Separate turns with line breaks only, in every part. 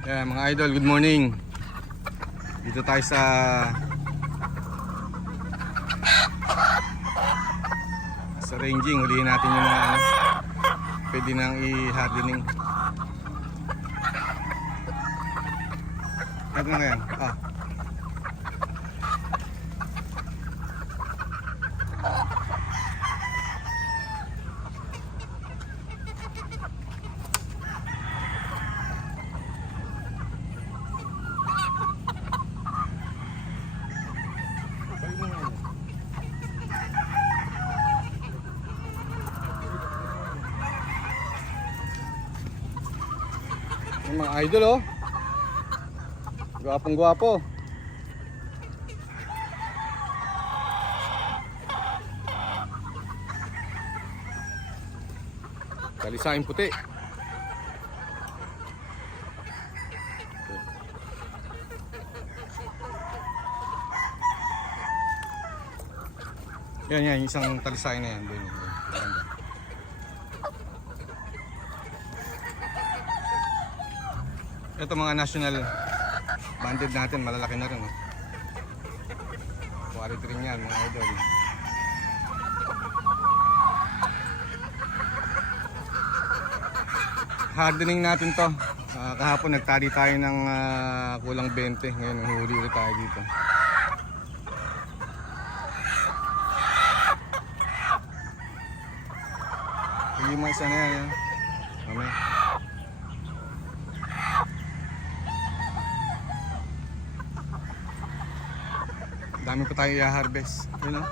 Yeah, mga idol, good morning. Dito tayo sa sa ranging, hulihin natin yung mga ano, pwede nang i-hardening. Ano na yan? Ah. Yung mga idol oh. Gwapong gwapo. Kalisain puti. Yan yan, isang talisay na yan. Doon, doon. Ito mga national banded natin, malalaki na rin. Oh. Quality rin yan mga idol. Hardening natin to. Ah, kahapon nagtali tayo ng ah, kulang 20. Ngayon huli ulit tayo dito. Sige mo isa na yan. ah. Dami pa tayo i-harvest. Yun oh.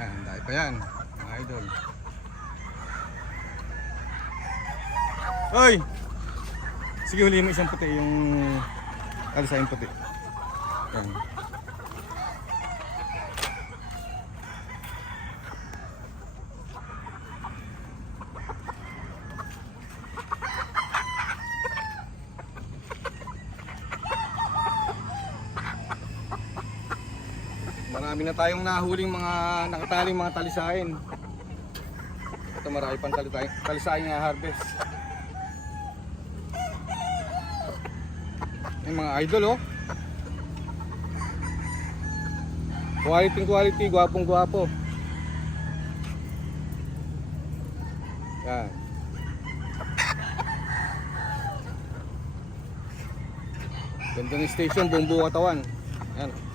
Yan, dahil pa yan. Mga idol. Hoy! Sige, huli mo isang puti yung kalisayin puti. Yan. Marami na tayong nahuling mga nakataling mga talisain. Ito marami pang talisain, talisain nga harvest. Yung mga idol oh. Quality quality, gwapong gwapo. Yan. Ganda ng station, buong buo katawan. Yan.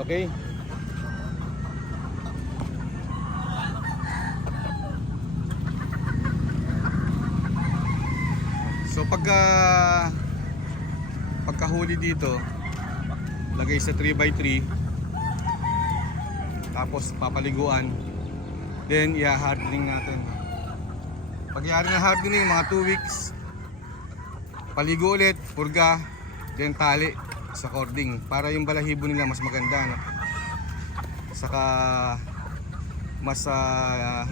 Okay. So pagka pagkahuli dito, lagay sa 3x3 tapos papaliguan then i-hardening natin. Pag i na hardening mga 2 weeks paligo ulit, purga, then tali sa cording. Para yung balahibo nila mas maganda no? saka mas ah,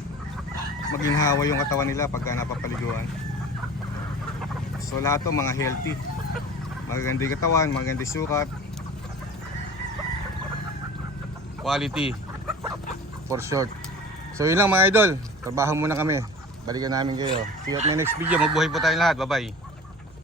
maginhawa yung katawan nila pagka napapaliguan. So lahat to mga healthy. Maganda yung katawan, maganda yung sukat. Quality. For short so yun lang mga idol. Trabaho muna kami. Balikan namin kayo. See you at my next video. Mabuhay po tayong lahat. Bye bye